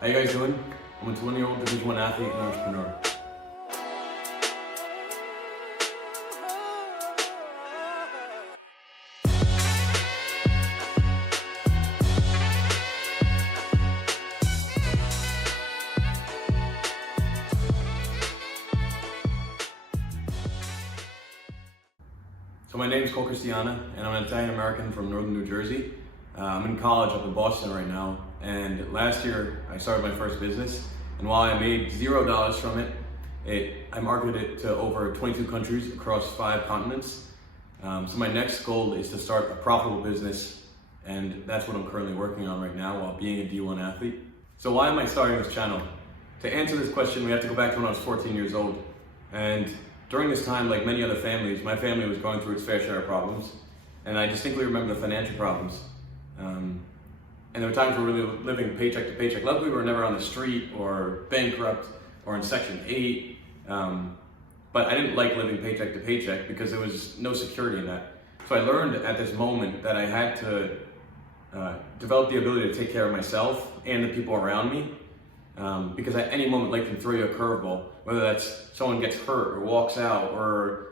How you guys doing? I'm a 20-year-old Division 1 athlete and entrepreneur. So my name is Cole Christiana, and I'm an Italian-American from northern New Jersey. I'm in college up in Boston right now, and last year I started my first business, and while I made $0 from it, I marketed it to over 22 countries across 5 continents. So my next goal is to start a profitable business, and that's what I'm currently working on right now while being a D1 athlete. So why am I starting this channel? To answer this question, we have to go back to when I was 14 years old. And during this time, like many other families, my family was going through its fair share of problems, and I distinctly remember the financial problems. And there were times where we were living paycheck to paycheck. Luckily, we were never on the street or bankrupt or in Section 8, but I didn't like living paycheck to paycheck because there was no security in that. So I learned at this moment that I had to develop the ability to take care of myself and the people around me, because at any moment life can throw you a curveball, whether that's someone gets hurt or walks out or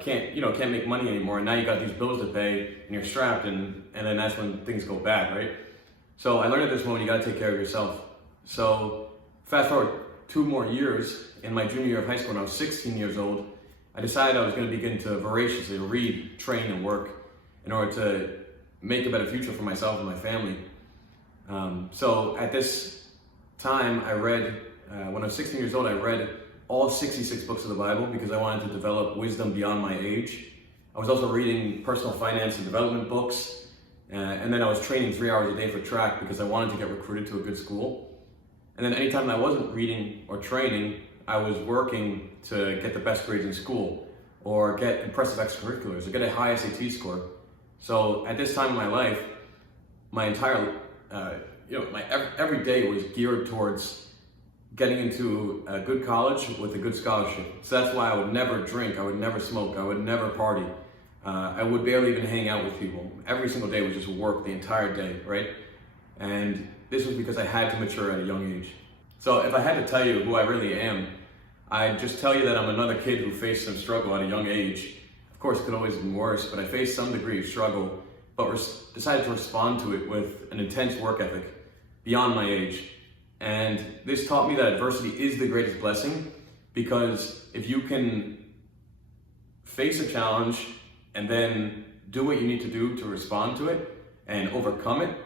can't make money anymore, and now you got these bills to pay and you're strapped, and then that's when things go bad, right? So I learned at this moment you got to take care of yourself. So fast forward 2 more years, in my junior year of high school when I was 16 years old, I decided I was going to begin to voraciously read, train, and work in order to make a better future for myself and my family. So at this time I read, when I was 16 years old, I read all 66 books of the Bible because I wanted to develop wisdom beyond my age. I was also reading personal finance and development books, and then I was training 3 hours a day for track because I wanted to get recruited to a good school. And then anytime I wasn't reading or training, I was working to get the best grades in school or get impressive extracurriculars or get a high SAT score. So at this time in my life, my entire, every day was geared towards getting into a good college with a good scholarship. So that's why I would never drink, I would never smoke, I would never party. I would barely even hang out with people. Every single day was just work the entire day, right? And this was because I had to mature at a young age. So if I had to tell you who I really am, I'd just tell you that I'm another kid who faced some struggle at a young age. Of course, it could always have been worse, but I faced some degree of struggle, but decided to respond to it with an intense work ethic beyond my age. And this taught me that adversity is the greatest blessing, because if you can face a challenge and then do what you need to do to respond to it and overcome it,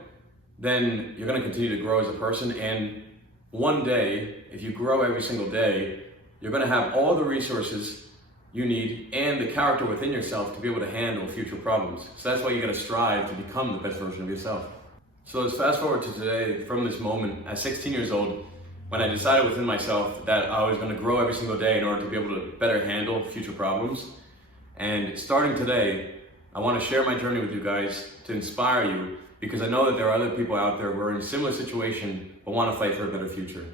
then you're going to continue to grow as a person. And one day, if you grow every single day, you're going to have all the resources you need and the character within yourself to be able to handle future problems. So that's why you got to strive to become the best version of yourself. So let's fast forward to today, from this moment at 16 years old, when I decided within myself that I was going to grow every single day in order to be able to better handle future problems. And starting today, I want to share my journey with you guys to inspire you, because I know that there are other people out there who are in a similar situation but want to fight for a better future.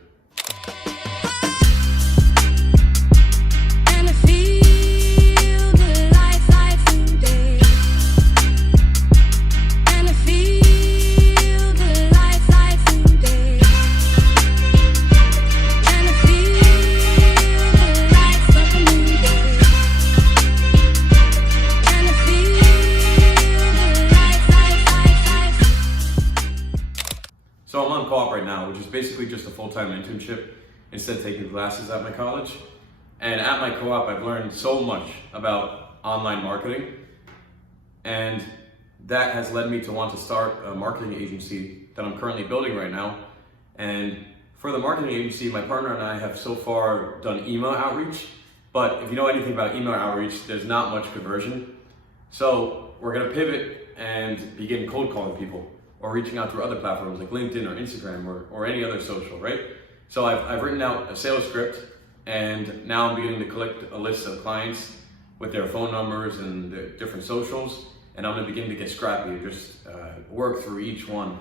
So I'm on co-op right now, which is basically just a full-time internship instead of taking classes at my college. And at my co-op, I've learned so much about online marketing, and that has led me to want to start a marketing agency that I'm currently building right now. And for the marketing agency, my partner and I have so far done email outreach, but if you know anything about email outreach, there's not much conversion. So we're gonna pivot and begin cold calling people, or reaching out through other platforms like LinkedIn or Instagram or any other social, right? So I've written out a sales script, and now I'm beginning to collect a list of clients with their phone numbers and their different socials, and I'm gonna begin to get scrappy and just work through each one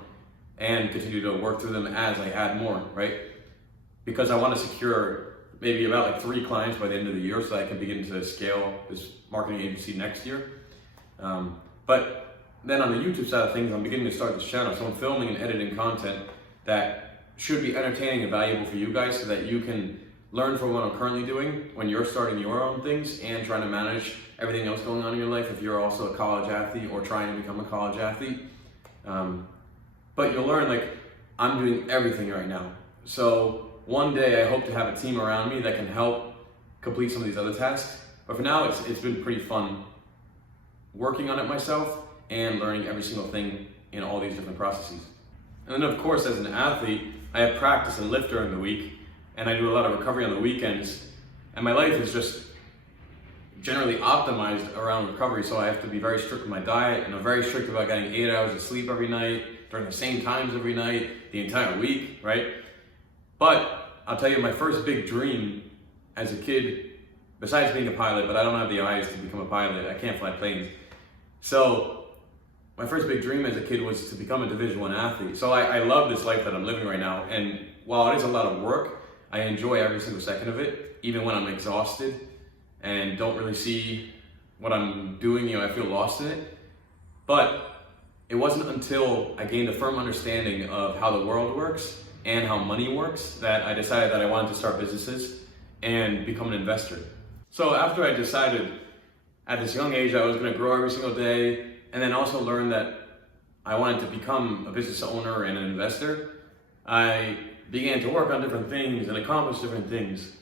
and continue to work through them as I add more, right? Because I wanna secure maybe about like 3 clients by the end of the year so I can begin to scale this marketing agency next year. But then on the YouTube side of things, I'm beginning to start this channel. So I'm filming and editing content that should be entertaining and valuable for you guys so that you can learn from what I'm currently doing when you're starting your own things and trying to manage everything else going on in your life if you're also a college athlete or trying to become a college athlete. But you'll learn, like, I'm doing everything right now. So one day I hope to have a team around me that can help complete some of these other tasks. But for now, it's been pretty fun working on it myself and learning every single thing in all these different processes. And then of course, as an athlete, I have practice and lift during the week, and I do a lot of recovery on the weekends. And my life is just generally optimized around recovery, so I have to be very strict with my diet, and I'm very strict about getting 8 hours of sleep every night, during the same times every night, the entire week, right? But I'll tell you, my first big dream as a kid, besides being a pilot, but I don't have the eyes to become a pilot, I can't fly planes. So my first big dream as a kid was to become a Division I athlete. So I love this life that I'm living right now, and while it is a lot of work, I enjoy every single second of it, even when I'm exhausted and don't really see what I'm doing, I feel lost in it. But it wasn't until I gained a firm understanding of how the world works and how money works that I decided that I wanted to start businesses and become an investor. So after I decided at this young age I was going to grow every single day, and then also learn that I wanted to become a business owner and an investor, I began to work on different things and accomplish different things.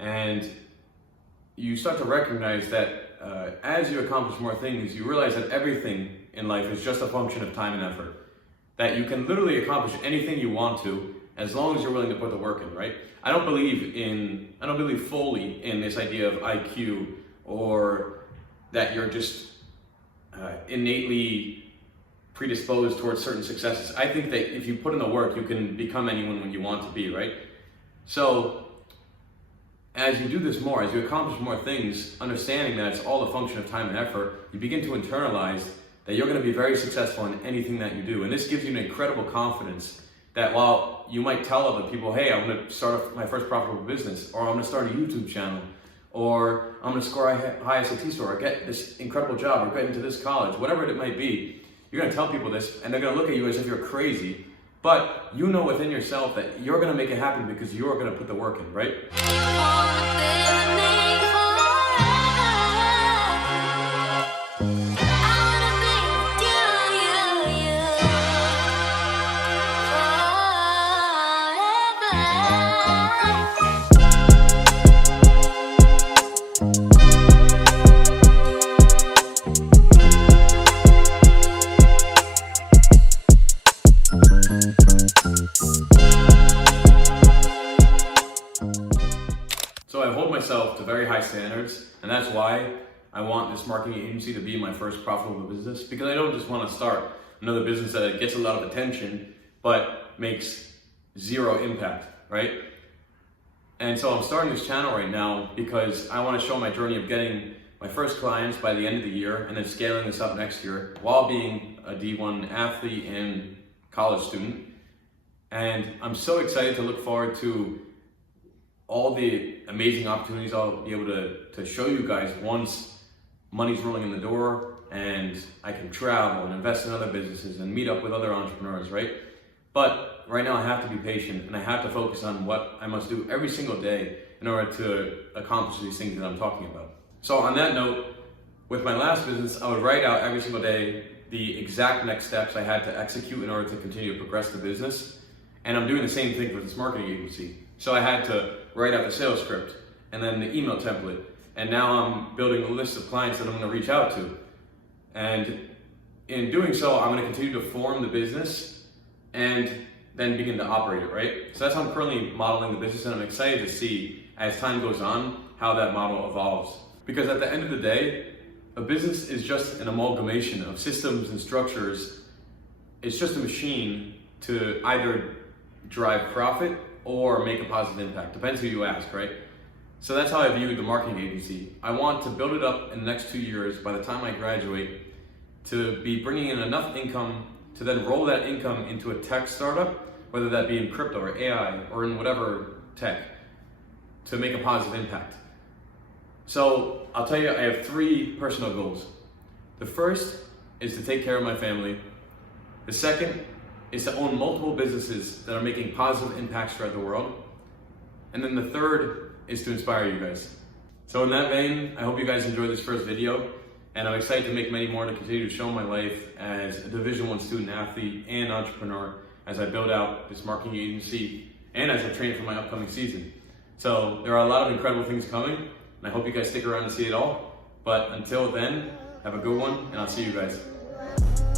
And you start to recognize that as you accomplish more things, you realize that everything in life is just a function of time and effort. That you can literally accomplish anything you want to as long as you're willing to put the work in, right? I don't believe fully in this idea of IQ, or that you're just innately predisposed towards certain successes. I think that if you put in the work, you can become anyone when you want to be, right? So as you do this more, as you accomplish more things, understanding that it's all a function of time and effort, you begin to internalize that you're going to be very successful in anything that you do. And this gives you an incredible confidence that while you might tell other people, hey, I'm going to start my first profitable business, or I'm going to start a YouTube channel, or I'm going to score a high SAT score, or get this incredible job, or get into this college, whatever it might be, you're going to tell people this, and they're going to look at you as if you're crazy. But you know within yourself that you're going to make it happen because you're going to put the work in, right? So I hold myself to very high standards, and that's why I want this marketing agency to be my first profitable business, because I don't just want to start another business that gets a lot of attention but makes zero impact, right? And so I'm starting this channel right now because I want to show my journey of getting my first clients by the end of the year and then scaling this up next year while being a D1 athlete and college student. And I'm so excited to look forward to all the amazing opportunities I'll be able to show you guys once money's rolling in the door and I can travel and invest in other businesses and meet up with other entrepreneurs, right? But right now I have to be patient and I have to focus on what I must do every single day in order to accomplish these things that I'm talking about. So on that note, with my last business, I would write out every single day the exact next steps I had to execute in order to continue to progress the business. And I'm doing the same thing for this marketing agency. So I had to write out the sales script and then the email template. And now I'm building a list of clients that I'm going to reach out to. And in doing so, I'm going to continue to form the business and then begin to operate it, right? So that's how I'm currently modeling the business, and I'm excited to see as time goes on how that model evolves. Because at the end of the day, a business is just an amalgamation of systems and structures. It's just a machine to either drive profit or make a positive impact. Depends who you ask, right? So that's how I view the marketing agency. I want to build it up in the next 2 years, by the time I graduate, to be bringing in enough income to then roll that income into a tech startup, whether that be in crypto or AI or in whatever tech, to make a positive impact. So I'll tell you, I have 3 personal goals. The first is to take care of my family. The second is to own multiple businesses that are making positive impacts throughout the world. And then the third is to inspire you guys. So in that vein, I hope you guys enjoyed this first video, and I'm excited to make many more to continue to show my life as a Division I student athlete and entrepreneur as I build out this marketing agency and as I train for my upcoming season. So there are a lot of incredible things coming, and I hope you guys stick around to see it all. But until then, have a good one, and I'll see you guys.